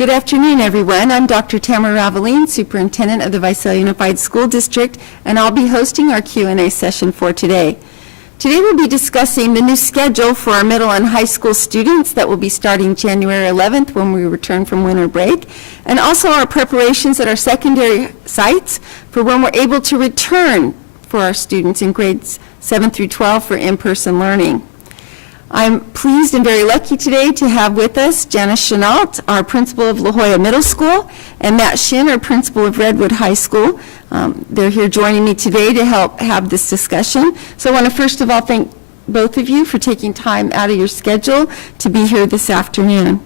Good afternoon, everyone. I'm Dr. Tamara Raveline, Superintendent of the Visalia Unified School District, and I'll be hosting our Q&A session for today. Today we'll be discussing the new schedule for our middle and high school students that will be starting January 11th when we return from winter break, and also our preparations at our secondary sites for when we're able to return for our students in grades 7 through 12 for in-person learning. I'm pleased and very lucky today to have with us Janice Chenault, our principal of La Jolla Middle School, and Matt Shin, our principal of Redwood High School. They're here joining me today to help have this discussion. So I want to first of all thank both of you for taking time out of your schedule to be here this afternoon.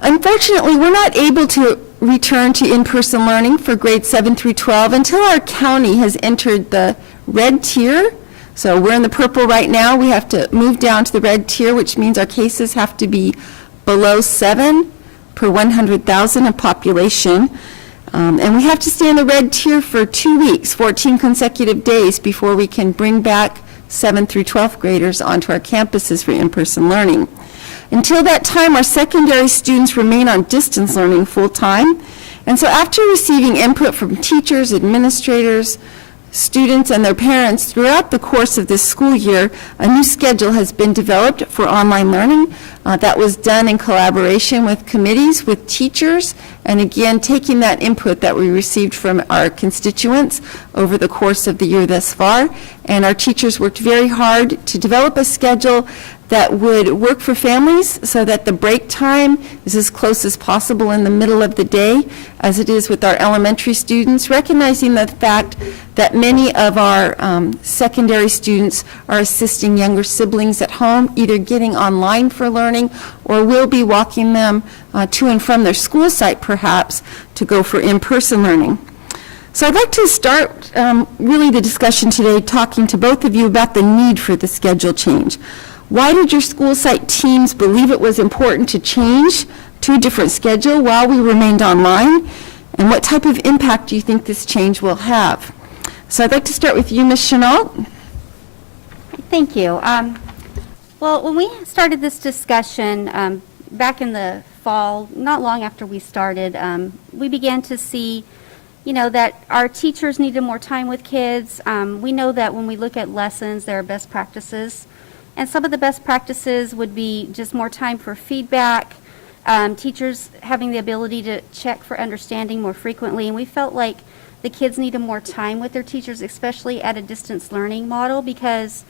Unfortunately, we're not able to return to in-person learning for grades 7 through 12 until our county has entered the red tier. So we're in the purple right now. We have to move down to the red tier, which means our cases have to be below 7 per 100,000 of population. And we have to stay in the red tier for 2 weeks, 14 consecutive days, before we can bring back 7th through 12th graders onto our campuses for in-person learning. Until that time, our secondary students remain on distance learning full-time. And so after receiving input from teachers, administrators, students and their parents throughout the course of this school year, a new schedule has been developed for online learning. That was done in collaboration with committees, with teachers, and again, taking that input that we received from our constituents over the course of the year thus far. And our teachers worked very hard to develop a schedule that would work for families so that the break time is as close as possible in the middle of the day as it is with our elementary students, recognizing the fact that many of our secondary students are assisting younger siblings at home, either getting online for learning or will be walking them to and from their school site perhaps to go for in-person learning. So I'd like to start really the discussion today talking to both of you about the need for the schedule change. Why did your school site teams believe it was important to change to a different schedule while we remained online? And what type of impact do you think this change will have? So I'd like to start with you, Ms. Chenault. Thank you. Well, when we started this discussion back in the fall, not long after we started, we began to see, that our teachers needed more time with kids. We know that when we look at lessons, there are best practices. And some of the best practices would be just more time for feedback, teachers having the ability to check for understanding more frequently. And we felt like the kids needed more time with their teachers, especially at a distance learning model, because,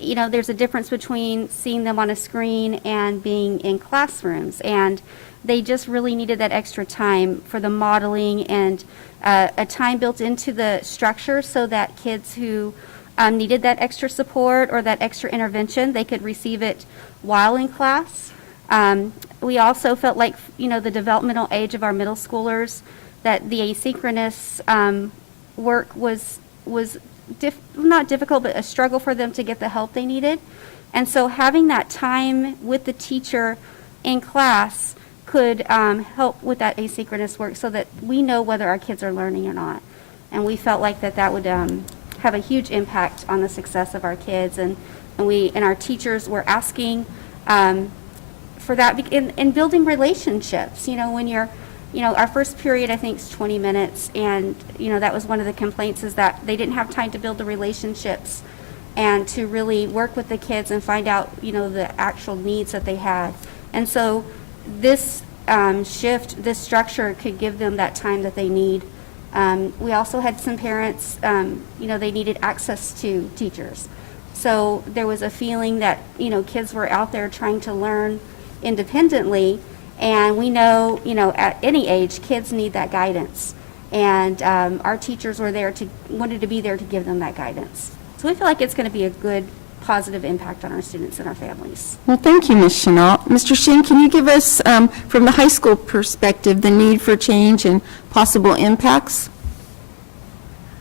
there's a difference between seeing them on a screen and being in classrooms. And they just really needed that extra time for the modeling and a time built into the structure so that kids who needed that extra support or that extra intervention, they could receive it while in class. We also felt like, the developmental age of our middle schoolers, that the asynchronous work was not difficult, but a struggle for them to get the help they needed. And so having that time with the teacher in class could help with that asynchronous work so that we know whether our kids are learning or not. And we felt like that would have a huge impact on the success of our kids, and our teachers were asking for that in building relationships. When you're, our first period I think is 20 minutes, and that was one of the complaints, is that they didn't have time to build the relationships and to really work with the kids and find out the actual needs that they had. And so this shift, this structure could give them that time that they need. We also had some parents, they needed access to teachers. So there was a feeling that, kids were out there trying to learn independently, and we know, at any age, kids need that guidance. And our teachers wanted to be there to give them that guidance. So we feel like it's going to be a good, positive impact on our students and our families. Well, thank you, Ms. Chenault. Mr. Shin, can you give us, from the high school perspective, the need for change and possible impacts?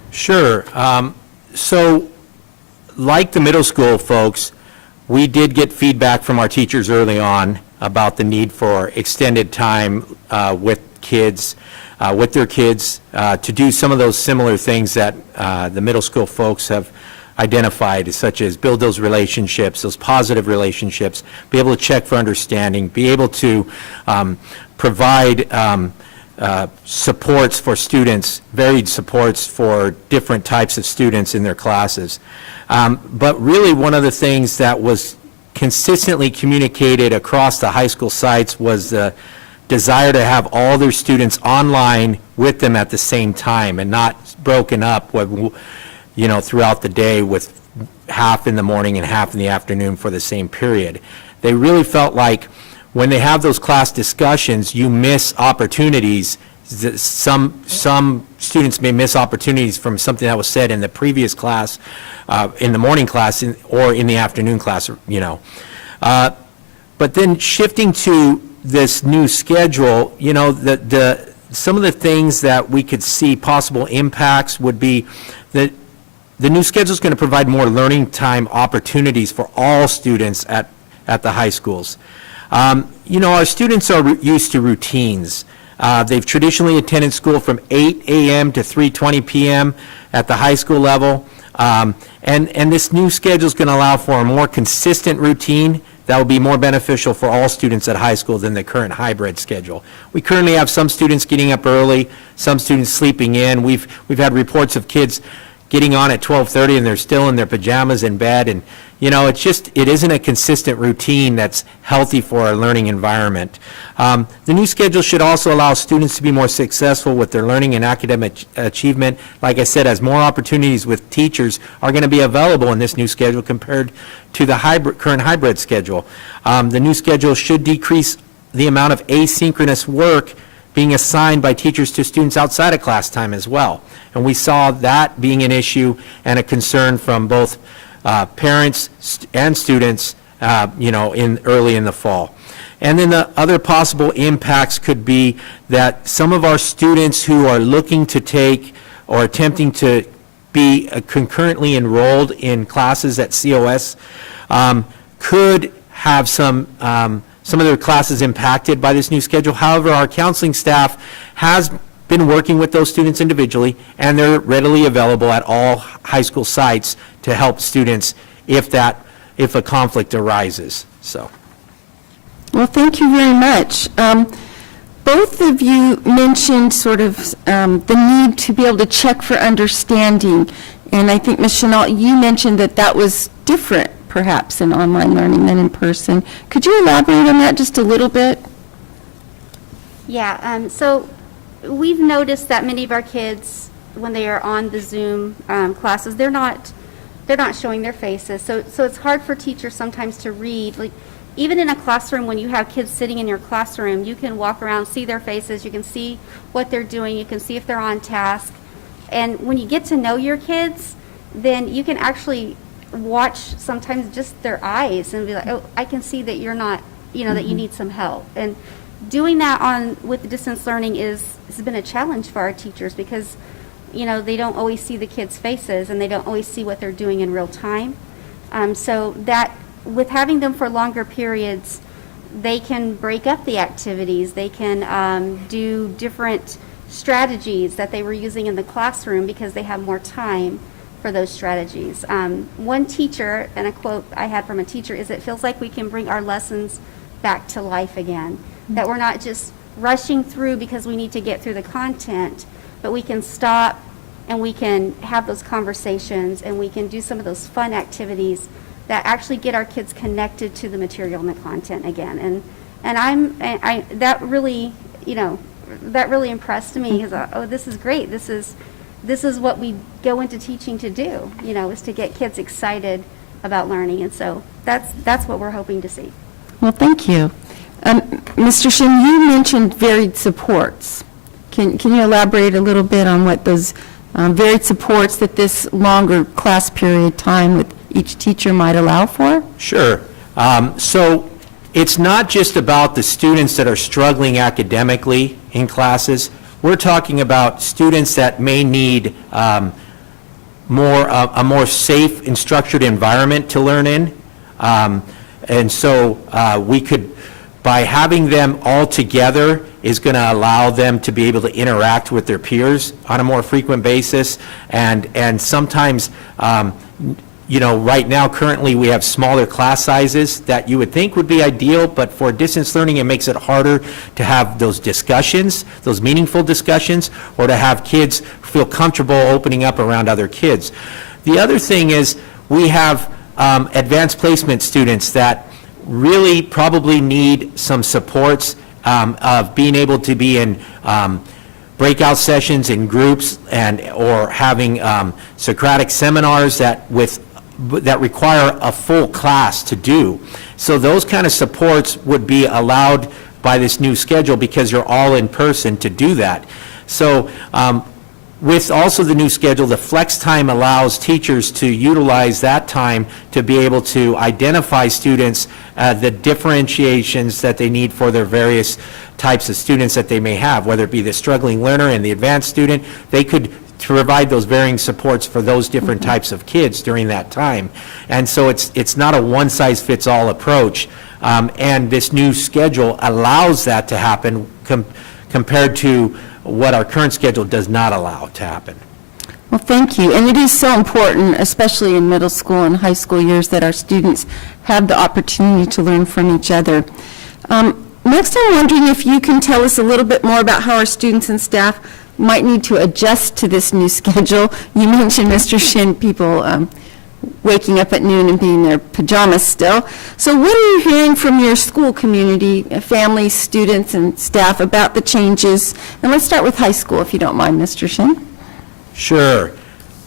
Sure. So, like the middle school folks, we did get feedback from our teachers early on about the need for extended time with kids, with their kids, to do some of those similar things that the middle school folks have identified, such as build those relationships, those positive relationships, be able to check for understanding, be able to provide supports for students, varied supports for different types of students in their classes. But really, one of the things that was consistently communicated across the high school sites was the desire to have all their students online with them at the same time and not broken up, throughout the day with half in the morning and half in the afternoon for the same period. They really felt like when they have those class discussions, you miss opportunities. Some students may miss opportunities from something that was said in the previous class, in the morning class, or in the afternoon class, But then shifting to this new schedule, some of the things that we could see possible impacts would be that the new schedule is going to provide more learning time opportunities for all students at the high schools. Our students are used to routines. They've traditionally attended school from 8 a.m. to 3:20 p.m. at the high school level. And this new schedule is going to allow for a more consistent routine that will be more beneficial for all students at high school than the current hybrid schedule. We currently have some students getting up early, some students sleeping in. We've had reports of kids getting on at 12:30 and they're still in their pajamas in bed, and it isn't a consistent routine that's healthy for our learning environment. The new schedule should also allow students to be more successful with their learning and academic achievement. Like I said, as more opportunities with teachers are going to be available in this new schedule compared to the current hybrid schedule. The new schedule should decrease the amount of asynchronous work being assigned by teachers to students outside of class time as well. And we saw that being an issue and a concern from both parents and students, early in the fall. And then the other possible impacts could be that some of our students who are looking to take or attempting to be concurrently enrolled in classes at COS could have some of their classes impacted by this new schedule. However, our counseling staff has been working with those students individually, and they're readily available at all high school sites to help students if a conflict arises. So. Well, thank you very much. Both of you mentioned sort of the need to be able to check for understanding, and I think, Ms. Chenault, you mentioned that was different, perhaps, in online learning than in person. Could you elaborate on that just a little bit? Yeah, so we've noticed that many of our kids, when they are on the Zoom classes, they're not showing their faces. So it's hard for teachers sometimes to read. Like, even in a classroom, when you have kids sitting in your classroom, you can walk around, see their faces, you can see what they're doing, you can see if they're on task. And when you get to know your kids, then you can actually watch sometimes just their eyes and be like, oh, I can see that you're not, that you need some help. And doing that with the distance learning has been a challenge for our teachers because, they don't always see the kids' faces and they don't always see what they're doing in real time. So that with having them for longer periods, they can break up the activities. They can do different strategies that they were using in the classroom because they have more time for those strategies. One teacher, and a quote I had from a teacher, is it feels like we can bring our lessons back to life again. That we're not just rushing through because we need to get through the content, but we can stop and we can have those conversations and we can do some of those fun activities that actually get our kids connected to the material and the content again. And that really, that really impressed me because, oh, this is great. This is what we go into teaching to do, is to get kids excited about learning. And so that's what we're hoping to see. Well, thank you. Mr. Shin, you mentioned varied supports. Can you elaborate a little bit on what those varied supports that this longer class period time with each teacher might allow for? Sure. So it's not just about the students that are struggling academically in classes. We're talking about students that may need a more safe and structured environment to learn in. And so we could, by having them all together, is going to allow them to be able to interact with their peers on a more frequent basis, and sometimes right now, currently, we have smaller class sizes that you would think would be ideal, but for distance learning, it makes it harder to have those discussions, those meaningful discussions, or to have kids feel comfortable opening up around other kids. The other thing is, we have advanced placement students that really probably need some supports of being able to be in breakout sessions in groups or having Socratic seminars that require a full class to do. So those kind of supports would be allowed by this new schedule because you're all in person to do that. So with also the new schedule, the flex time allows teachers to utilize that time to be able to identify students, the differentiations that they need for their various types of students that they may have, whether it be the struggling learner and the advanced student. They could provide those varying supports for those different types of kids during that time. And so it's not a one-size-fits-all approach. And this new schedule allows that to happen compared to what our current schedule does not allow to happen. Well, thank you. And it is so important, especially in middle school and high school years, that our students have the opportunity to learn from each other. Next, I'm wondering if you can tell us a little bit more about how our students and staff might need to adjust to this new schedule. You mentioned, Mr. Shin, people waking up at noon and being in their pajamas still. So what are you hearing from your school community, families, students, and staff about the changes? And let's start with high school, if you don't mind, Mr. Shin. Sure.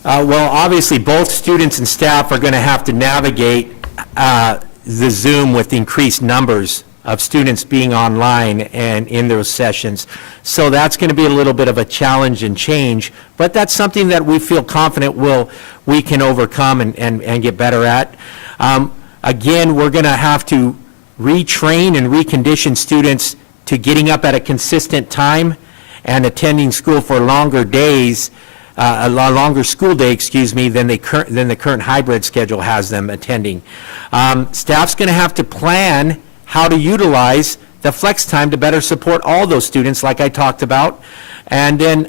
Well, obviously, both students and staff are going to have to navigate the Zoom with increased numbers of students being online and in those sessions. So that's going to be a little bit of a challenge and change, but that's something that we feel confident we can overcome and get better at. Again, we're going to have to retrain and recondition students to getting up at a consistent time and attending school for longer days, a longer school day, than the current hybrid schedule has them attending. Staff's going to have to plan how to utilize the flex time to better support all those students like I talked about. And then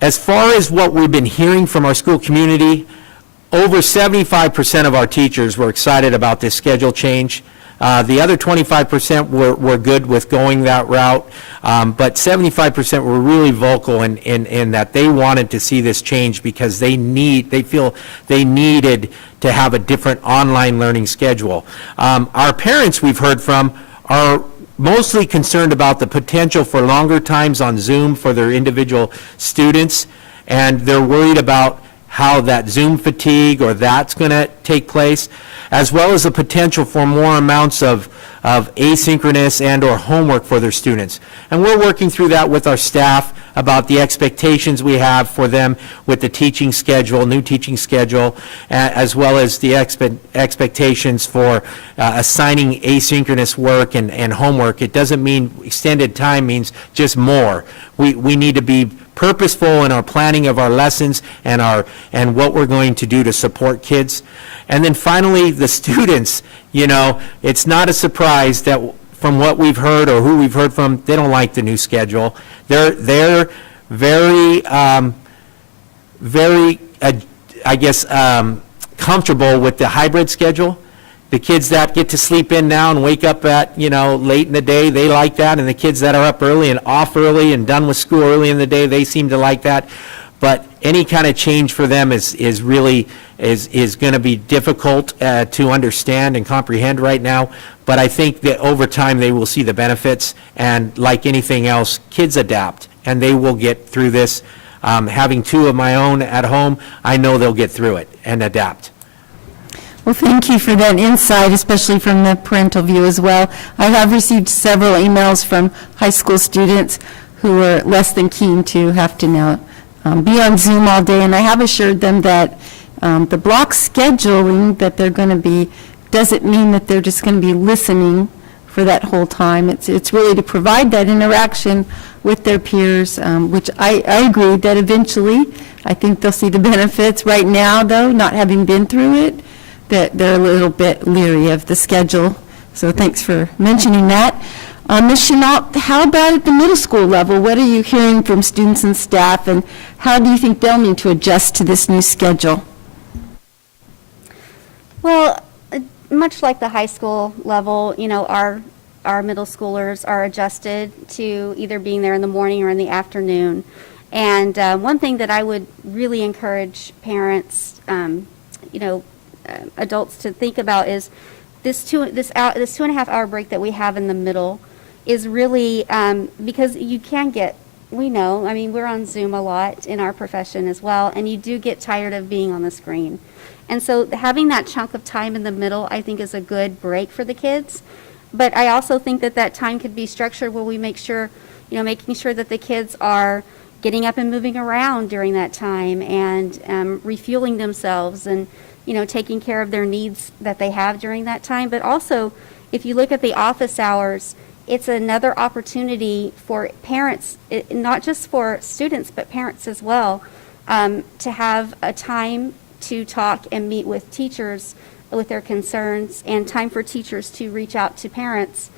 as far as what we've been hearing from our school community, over 75% of our teachers were excited about this schedule change. The other 25% were good with going that route, but 75% were really vocal in that they wanted to see this change because they feel they needed to have a different online learning schedule. Our parents we've heard from are mostly concerned about the potential for longer times on Zoom for their individual students, and they're worried about how that Zoom fatigue or that's going to take place, as well as the potential for more amounts of asynchronous and or homework for their students. And we're working through that with our staff about the expectations we have for them with the teaching schedule, new teaching schedule, as well as the expectations for assigning asynchronous work and homework. It doesn't mean extended time means just more. We need to be purposeful in our planning of our lessons and what we're going to do to support kids. And then finally, the students, it's not a surprise that from what we've heard or who we've heard from, they don't like the new schedule. They're very, comfortable with the hybrid schedule. The kids that get to sleep in now and wake up at, late in the day, they like that. And the kids that are up early and off early and done with school early in the day, they seem to like that. But any kind of change for them is going to be difficult to understand and comprehend right now. But I think that over time they will see the benefits, and like anything else, kids adapt and they will get through this. Having two of my own at home, I know they'll get through it and adapt. Well, thank you for that insight, especially from the parental view as well. I have received several emails from high school students who are less than keen to have to now be on Zoom all day, and I have assured them that the block scheduling that they're going to be doesn't mean that they're just going to be listening for that whole time. It's really to provide that interaction with their peers, which I agree that eventually I think they'll see the benefits. Right now, though, not having been through it, that they're a little bit leery of the schedule. So thanks for mentioning that. Ms. Chenault, how about at the middle school level? What are you hearing from students and staff, and how do you think they'll need to adjust to this new schedule? Well, much like the high school level, our middle schoolers are adjusted to either being there in the morning or in the afternoon. And one thing that I would really encourage parents, adults to think about is this 2.5 hour break that we have in the middle is really because you can get, we're on Zoom a lot in our profession as well, and you do get tired of being on the screen. And so having that chunk of time in the middle, I think, is a good break for the kids. But I also think that time could be structured where we making sure that the kids are getting up and moving around during that time and refueling themselves and, taking care of their needs that they have during that time. But also, if you look at the office hours, it's another opportunity for parents, not just for students, but parents as well, to have a time to talk and meet with teachers with their concerns, and time for teachers to reach out to parents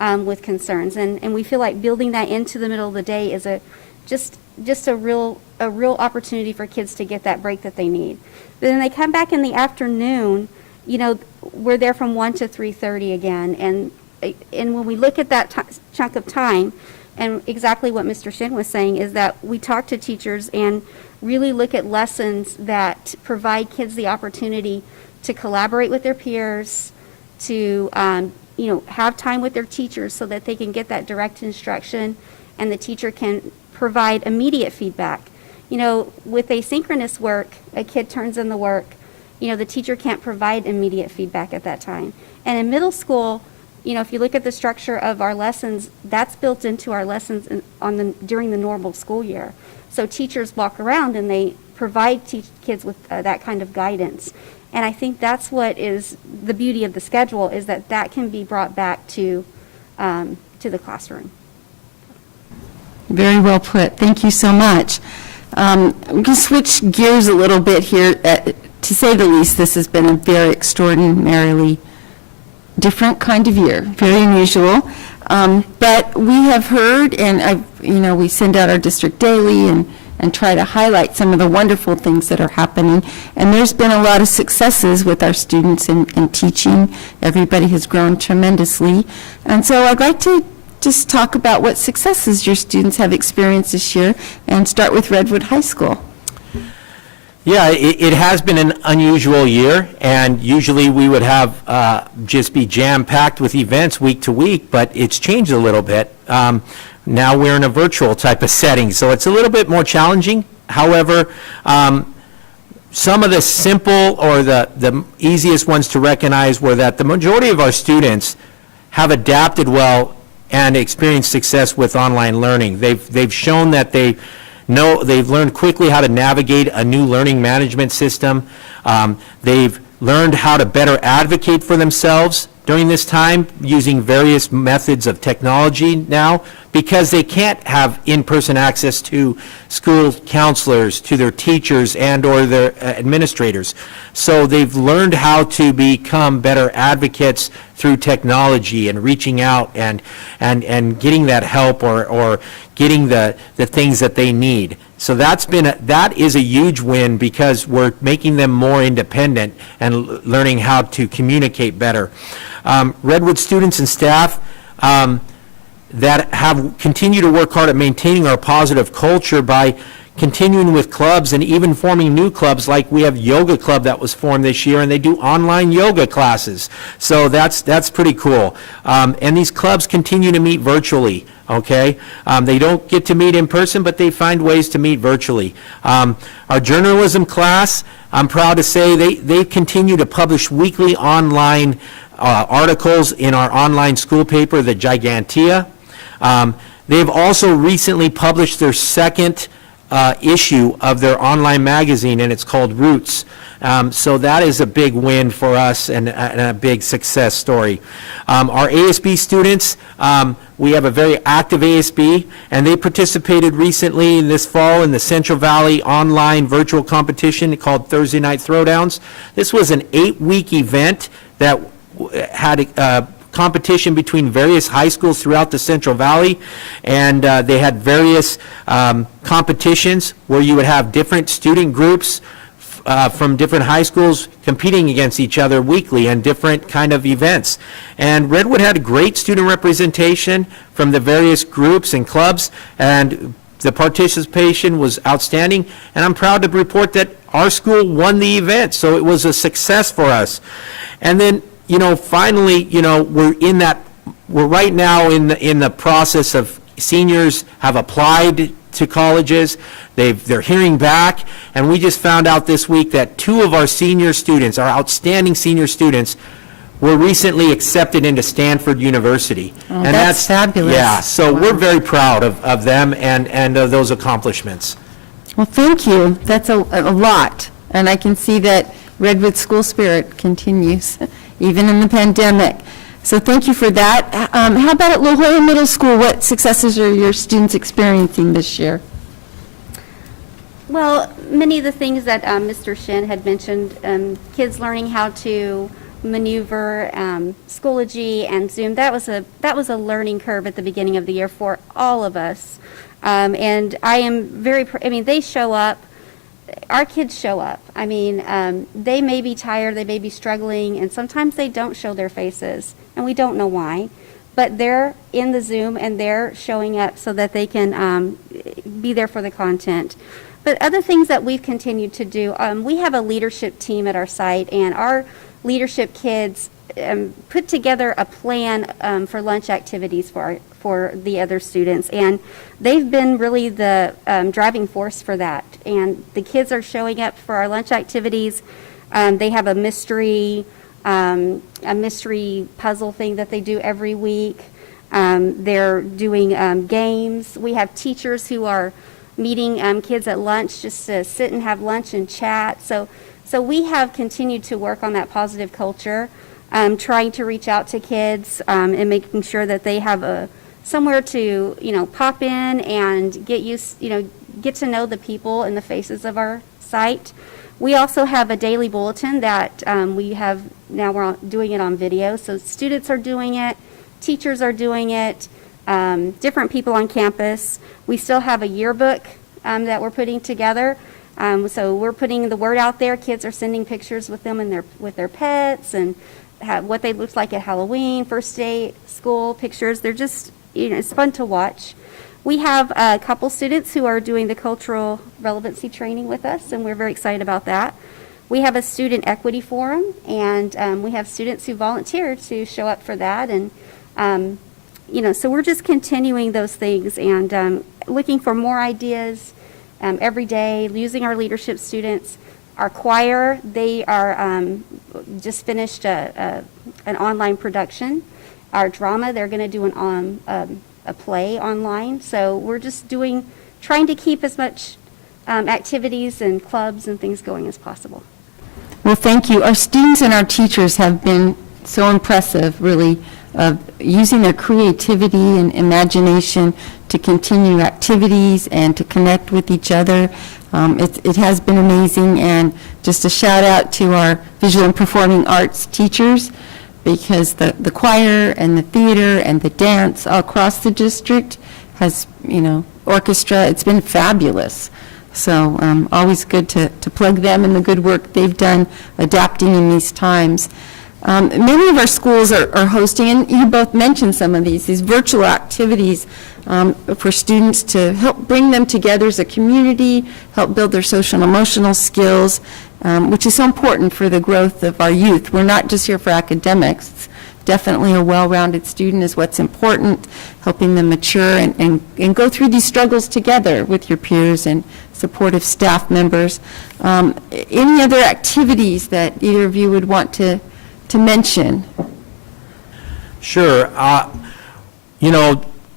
with concerns. And we feel like building that into the middle of the day is just a real opportunity for kids to get that break that they need. But then they come back in the afternoon, we're there from 1 to 3:30 again. And when we look at that chunk of time, and exactly what Mr. Shin was saying is that we talk to teachers and really look at lessons that provide kids the opportunity to collaborate with their peers, to have time with their teachers so that they can get that direct instruction and the teacher can provide immediate feedback. With asynchronous work, a kid turns in the work, the teacher can't provide immediate feedback at that time. And in middle school, if you look at the structure of our lessons, that's built into our lessons during the normal school year. So teachers walk around and they provide kids with that kind of guidance. And I think that's what is the beauty of the schedule, is that can be brought back to the classroom. Very well put. Thank you so much. I'm going to switch gears a little bit here. To say the least, this has been a very extraordinarily different kind of year, very unusual. But we have heard, and we send out our district daily and try to highlight some of the wonderful things that are happening. And there's been a lot of successes with our students in teaching. Everybody has grown tremendously. And so I'd like to just talk about what successes your students have experienced this year, and start with Redwood High School. Yeah, it has been an unusual year, and usually we would have just be jam-packed with events week to week, but it's changed a little bit. Now we're in a virtual type of setting, so it's a little bit more challenging. However, some of the simple or the easiest ones to recognize were that the majority of our students have adapted well and experienced success with online learning. They've shown that they've learned quickly how to navigate a new learning management system. They've learned how to better advocate for themselves during this time using various methods of technology now, because they can't have in-person access to school counselors, to their teachers and or their administrators. So they've learned how to become better advocates through technology and reaching out and getting that help or getting the things that they need. So that is a huge win, because we're making them more independent and learning how to communicate better. Redwood students and staff that have continued to work hard at maintaining our positive culture by continuing with clubs and even forming new clubs, like we have yoga club that was formed this year, and they do online yoga classes. So that's pretty cool. And these clubs continue to meet virtually. Okay, they don't get to meet in person, but they find ways to meet virtually. Our journalism class, I'm proud to say, they continue to publish weekly online articles in our online school paper, the Gigantea. They've also recently published their second issue of their online magazine, and it's called Roots. So that is a big win for us and a big success story. Our ASB students, we have a very active ASB, and they participated recently in this fall in the Central Valley online virtual competition called Thursday Night Throwdowns. This was an 8-week event that had a competition between various high schools throughout the Central Valley, and they had various competitions where you would have different student groups from different high schools competing against each other weekly in different kind of events. And Redwood had a great student representation from the various groups and clubs, and the participation was outstanding. And I'm proud to report that our school won the event, so it was a success for us. And then, finally, we're right now in the process of seniors have applied to colleges. They're hearing back, and we just found out this week that 2 of our senior students, our outstanding senior students, were recently accepted into Stanford University. Oh, that's fabulous. Yeah, so we're very proud of them and of those accomplishments. Well, thank you. That's a lot. And I can see that Redwood school spirit continues, even in the pandemic. So thank you for that. How about at La Jolla Middle School? What successes are your students experiencing this year? Well, many of the things that Mr. Shin had mentioned, kids learning how to maneuver Schoology and Zoom, that was a learning curve at the beginning of the year for all of us. And I am very, they show up. Our kids show up. They may be tired, they may be struggling, and sometimes they don't show their faces, and we don't know why. But they're in the Zoom, and they're showing up so that they can be there for the content. But other things that we've continued to do, we have a leadership team at our site, and our leadership kids put together a plan for lunch activities for the other students, and they've been really the driving force for that. And the kids are showing up for our lunch activities. They have a mystery puzzle thing that they do every week. They're doing games. We have teachers who are meeting kids at lunch just to sit and have lunch and chat. So we have continued to work on that positive culture, trying to reach out to kids and making sure that they have somewhere to pop in and get to know the people and the faces of our site. We also have a daily bulletin that we're doing it on video. So students are doing it, teachers are doing it, different people on campus. We still have a yearbook that we're putting together. So we're putting the word out there. Kids are sending pictures with them and with their pets and what they looked like at Halloween, first day school pictures. They're just, it's fun to watch. We have a couple students who are doing the cultural relevancy training with us, and we're very excited about that. We have a student equity forum, and we have students who volunteer to show up for that. And, so we're just continuing those things and looking for more ideas every day, using our leadership students. Our choir, they are just finished an online production. Our drama, they're going to do a play online. So we're just trying to keep as much activities and clubs and things going as possible. Well, thank you. Our students and our teachers have been so impressive, really, of using their creativity and imagination to continue activities and to connect with each other. It has been amazing, and just a shout out to our visual and performing arts teachers, because the choir and the theater and the dance all across the district has, orchestra, it's been fabulous. So always good to plug them and the good work they've done adapting in these times. Many of our schools are hosting, and you both mentioned some of these virtual activities for students to help bring them together as a community, help build their social and emotional skills, which is so important for the growth of our youth. We're not just here for academics. It's definitely a well-rounded student is what's important, helping them mature and go through these struggles together with your peers and supportive staff members. Any other activities that either of you would want to mention? Sure.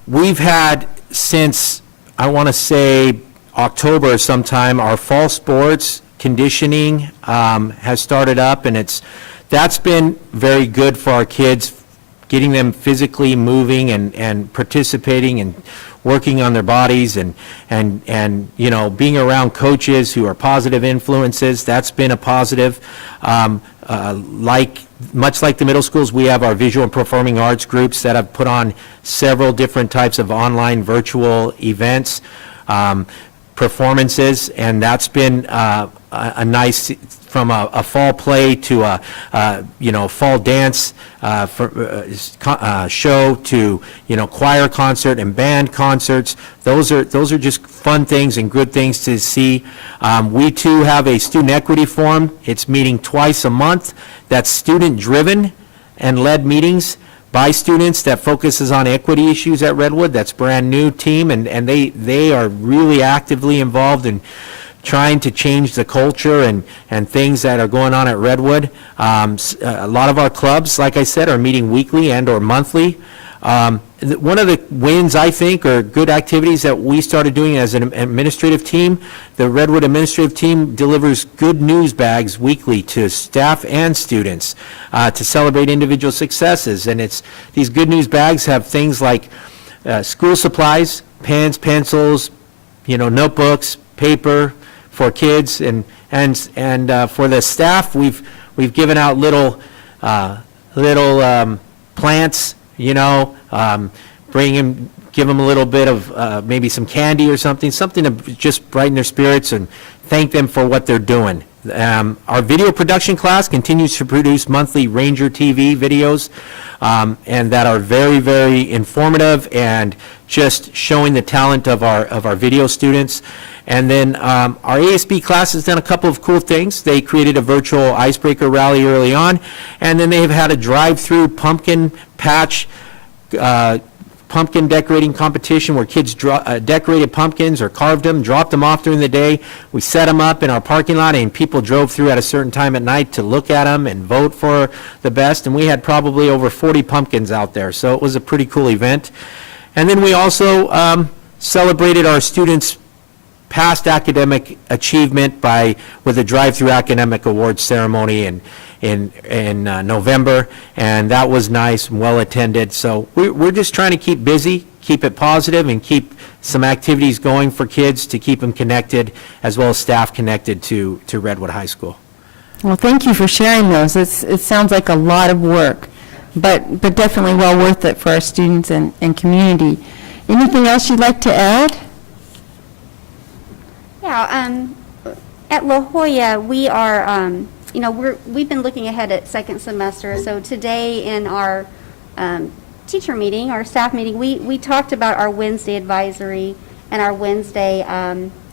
We've had since, I want to say, October sometime, our fall sports conditioning has started up, and that's been very good for our kids, getting them physically moving and participating and working on their bodies and being around coaches who are positive influences. That's been a positive. Much like the middle schools, we have our visual and performing arts groups that have put on several different types of online virtual events. performances, and that's been a nice, from a fall play to a fall dance show to choir concert and band concerts. Those are just fun things and good things to see. We too have a student equity forum. It's meeting twice a month. That's student driven and led meetings by students that focuses on equity issues at Redwood. That's brand new team, and they are really actively involved in trying to change the culture and things that are going on at Redwood. A lot of our clubs, like I said, are meeting weekly and or monthly. One of the wins, I think, or good activities that we started doing as an administrative team, the Redwood administrative team delivers good news bags weekly to staff and students to celebrate individual successes. And these good news bags have things like school supplies, pens, pencils, notebooks, paper for kids, and for the staff, we've given out little plants. Give them a little bit of maybe some candy or something to just brighten their spirits and thank them for what they're doing. Our video production class continues to produce monthly Ranger TV videos, and that are very, very informative and just showing the talent of our video students. And then our ASB class has done a couple of cool things. They created a virtual icebreaker rally early on, and then they've had a drive-through pumpkin patch, pumpkin decorating competition where kids decorated pumpkins or carved them, dropped them off during the day. We set them up in our parking lot, and people drove through at a certain time at night to look at them and vote for the best. And we had probably over 40 pumpkins out there, so it was a pretty cool event. And then we also celebrated our students' past academic achievement with a drive-through academic awards ceremony in November, and that was nice and well attended. So we're just trying to keep busy, keep it positive, and keep some activities going for kids to keep them connected, as well as staff connected to Redwood High School. Well, thank you for sharing those. It sounds like a lot of work, but definitely well worth it for our students and community. Anything else you'd like to add? Yeah, at La Jolla, we are, we've been looking ahead at second semester. So today in our teacher meeting, our staff meeting, we talked about our Wednesday advisory and our Wednesday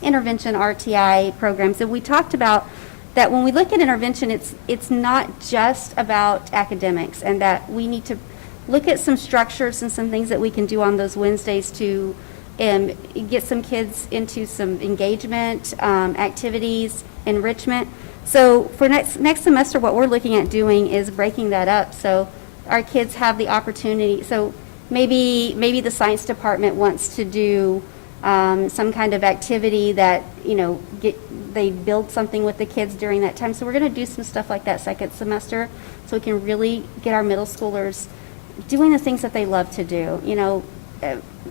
intervention RTI programs. And we talked about that when we look at intervention, it's not just about academics, and that we need to look at some structures and some things that we can do on those Wednesdays to get some kids into some engagement, activities, enrichment. So for next semester, what we're looking at doing is breaking that up so our kids have the opportunity. So maybe the science department wants to do some kind of activity that, they build something with the kids during that time. So we're going to do some stuff like that second semester so we can really get our middle schoolers doing the things that they love to do.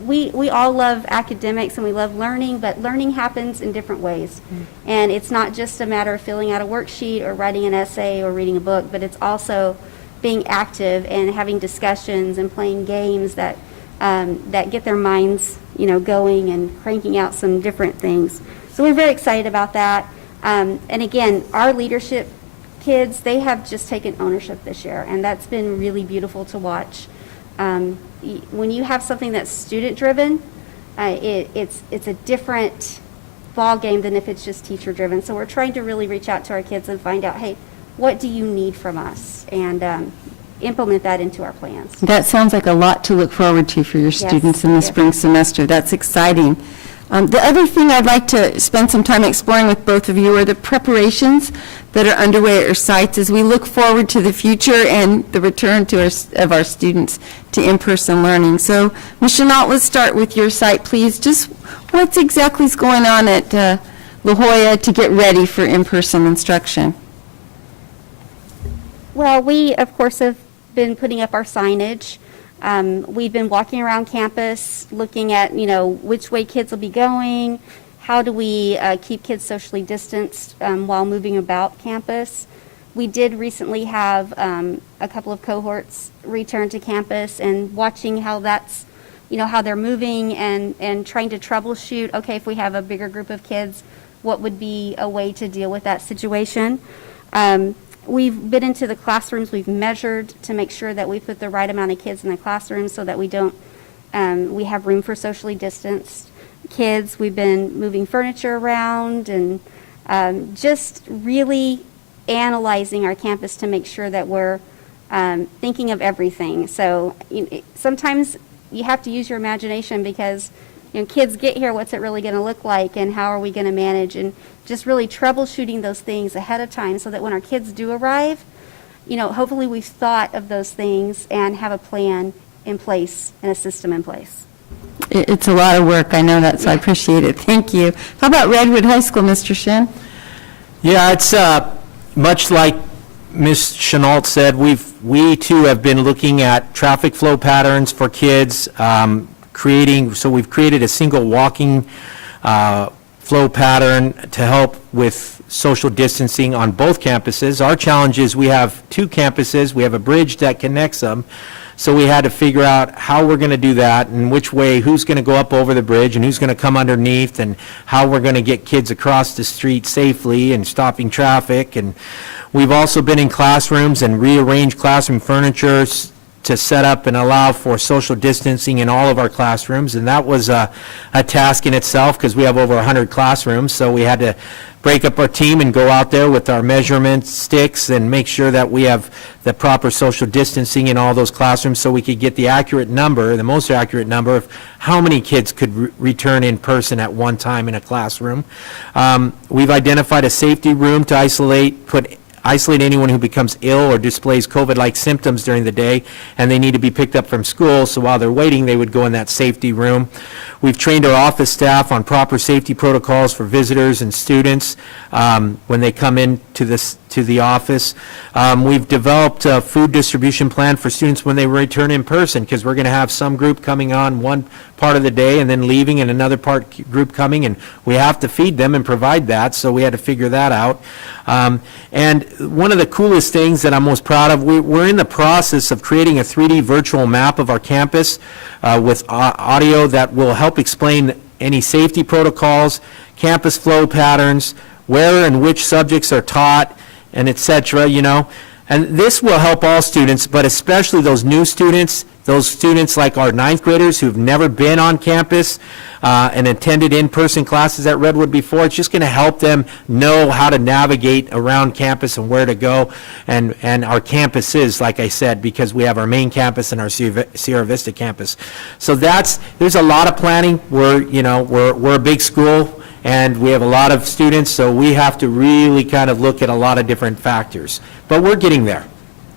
We all love academics and we love learning, but learning happens in different ways. And it's not just a matter of filling out a worksheet or writing an essay or reading a book, but it's also being active and having discussions and playing games that get their minds, going and cranking out some different things. So we're very excited about that. And again, our leadership kids, they have just taken ownership this year, and that's been really beautiful to watch. When you have something that's student-driven, it's a different ball game than if it's just teacher-driven. So we're trying to really reach out to our kids and find out, hey, what do you need from us? And implement that into our plans. That sounds like a lot to look forward to for your students in the spring semester. That's exciting. The other thing I'd like to spend some time exploring with both of you are the preparations that are underway at your sites as we look forward to the future and the return of our students to in-person learning. So, Ms. Chenault, let's start with your site, please. Just what's exactly is going on at La Jolla to get ready for in-person instruction? Well, we, of course, have been putting up our signage. We've been walking around campus, looking at, which way kids will be going, how do we keep kids socially distanced while moving about campus. We did recently have a couple of cohorts return to campus, and watching how that's, how they're moving and trying to troubleshoot, okay, if we have a bigger group of kids, what would be a way to deal with that situation. We've been into the classrooms, we've measured to make sure that we put the right amount of kids in the classroom so that we have room for socially distanced kids. We've been moving furniture around and just really analyzing our campus to make sure that we're thinking of everything. So sometimes you have to use your imagination because kids get here, what's it really going to look like and how are we going to manage, and just really troubleshooting those things ahead of time so that when our kids do arrive, hopefully we've thought of those things and have a plan in place and a system in place. It's a lot of work, I know that, so I appreciate it. Thank you. How about Redwood High School, Mr. Shin? Yeah, it's much like Ms. Chenault said, we too have been looking at traffic flow patterns for kids, so we've created a single walking flow pattern to help with social distancing on both campuses. Our challenge is we have two campuses, we have a bridge that connects them, so we had to figure out how we're going to do that and which way, who's going to go up over the bridge and who's going to come underneath, and how we're going to get kids across the street safely and stopping traffic. And we've also been in classrooms and rearranged classroom furniture to set up and allow for social distancing in all of our classrooms, and that was a task in itself because we have over 100 classrooms, so we had to break up our team and go out there with our measurement sticks and make sure that we have the proper social distancing in all those classrooms so we could get the accurate number, the most accurate number of how many kids could return in person at one time in a classroom. We've identified a safety room to isolate anyone who becomes ill or displays COVID-like symptoms during the day, and they need to be picked up from school, so while they're waiting, they would go in that safety room. We've trained our office staff on proper safety protocols for visitors and students when they come in to the office. We've developed a food distribution plan for students when they return in person, because we're going to have some group coming on one part of the day and then leaving, and another group coming, and we have to feed them and provide that, so we had to figure that out. And one of the coolest things that I'm most proud of, we're in the process of creating a 3D virtual map of our campus with audio that will help explain any safety protocols, campus flow patterns, where and which subjects are taught, and et cetera, And this will help all students, but especially those new students, those students like our ninth graders who've never been on campus and attended in-person classes at Redwood before. It's just going to help them know how to navigate around campus and where to go. And our campuses, like I said, because we have our main campus and our Sierra Vista campus. So there's a lot of planning. We're a big school, and we have a lot of students, so we have to really kind of look at a lot of different factors. But we're getting there.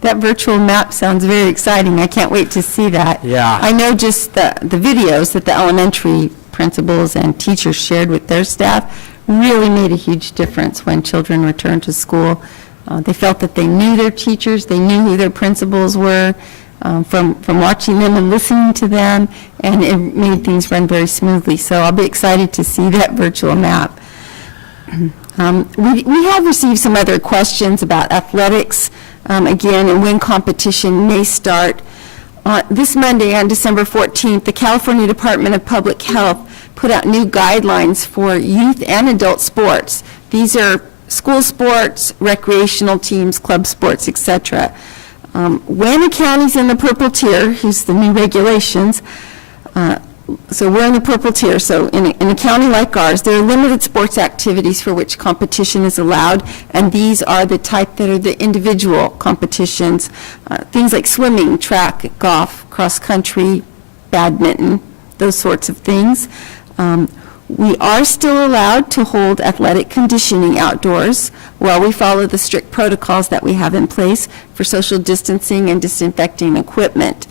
That virtual map sounds very exciting. I can't wait to see that. Yeah. I know just the videos that the elementary principals and teachers shared with their staff really made a huge difference when children returned to school. They felt that they knew their teachers, they knew who their principals were from watching them and listening to them, and it made things run very smoothly. So I'll be excited to see that virtual map. We have received some other questions about athletics, again, and when competition may start. This Monday, on December 14th, the California Department of Public Health put out new guidelines for youth and adult sports. These are school sports, recreational teams, club sports, etc. When a county's in the purple tier, here's the new regulations, so we're in the purple tier, so in a county like ours, there are limited sports activities for which competition is allowed, and these are the type that are the individual competitions, things like swimming, track, golf, cross-country, badminton, those sorts of things. We are still allowed to hold athletic conditioning outdoors while we follow the strict protocols that we have in place for social distancing and disinfecting equipment.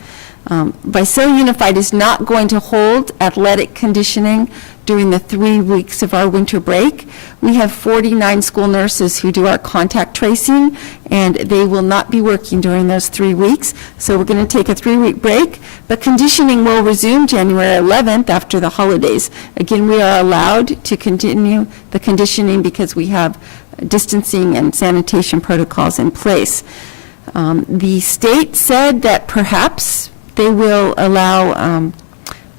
Visalia Unified is not going to hold athletic conditioning during the 3 weeks of our winter break. We have 49 school nurses who do our contact tracing, and they will not be working during those 3 weeks. So we're going to take a 3-week break, but conditioning will resume January 11th after the holidays. Again, we are allowed to continue the conditioning because we have distancing and sanitation protocols in place. The state said that perhaps they will allow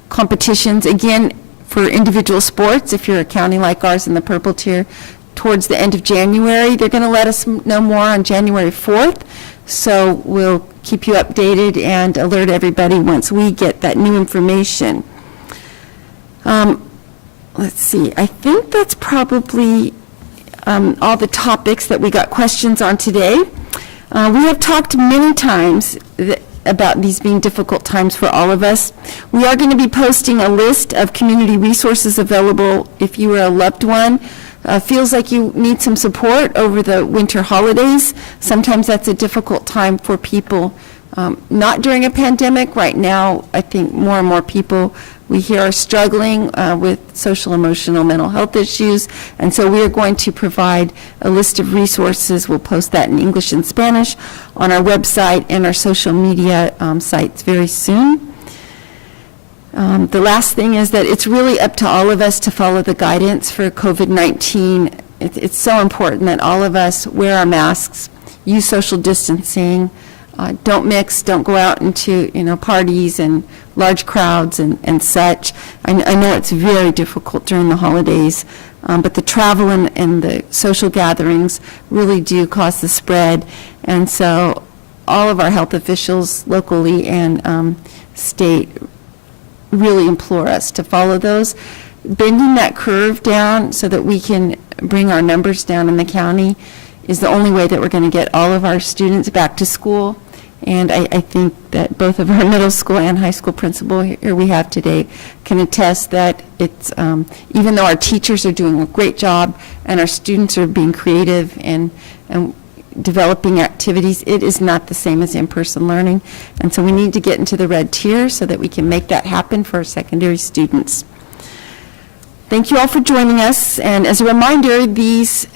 competitions, again, for individual sports, if you're a county like ours in the purple tier, towards the end of January. They're going to let us know more on January 4th, so we'll keep you updated and alert everybody once we get that new information. Let's see, I think that's probably all the topics that we got questions on today. We have talked many times about these being difficult times for all of us. We are going to be posting a list of community resources available if you are a loved one. Feels like you need some support over the winter holidays. Sometimes that's a difficult time for people. Not during a pandemic. Right now, I think more and more people we hear are struggling with social, emotional, mental health issues, and so we are going to provide a list of resources. We'll post that in English and Spanish on our website and our social media sites very soon. The last thing is that it's really up to all of us to follow the guidance for COVID-19. It's so important that all of us wear our masks, use social distancing, don't mix, don't go out into parties and large crowds and such. I know it's very difficult during the holidays, but the travel and the social gatherings really do cause the spread, and so all of our health officials locally and state really implore us to follow those. Bending that curve down so that we can bring our numbers down in the county is the only way that we're going to get all of our students back to school. And I think that both of our middle school and high school principal here we have today can attest that it's, even though our teachers are doing a great job and our students are being creative and developing activities, it is not the same as in-person learning. And so we need to get into the red tier so that we can make that happen for our secondary students. Thank you all for joining us. And as a reminder, these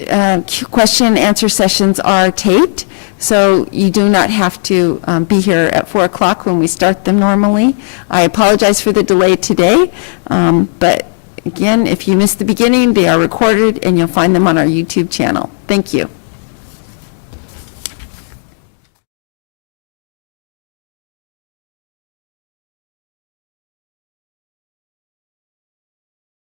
question and answer sessions are taped, so you do not have to be here at 4 o'clock when we start them normally. I apologize for the delay today, but again, if you missed the beginning, they are recorded and you'll find them on our YouTube channel. Thank you.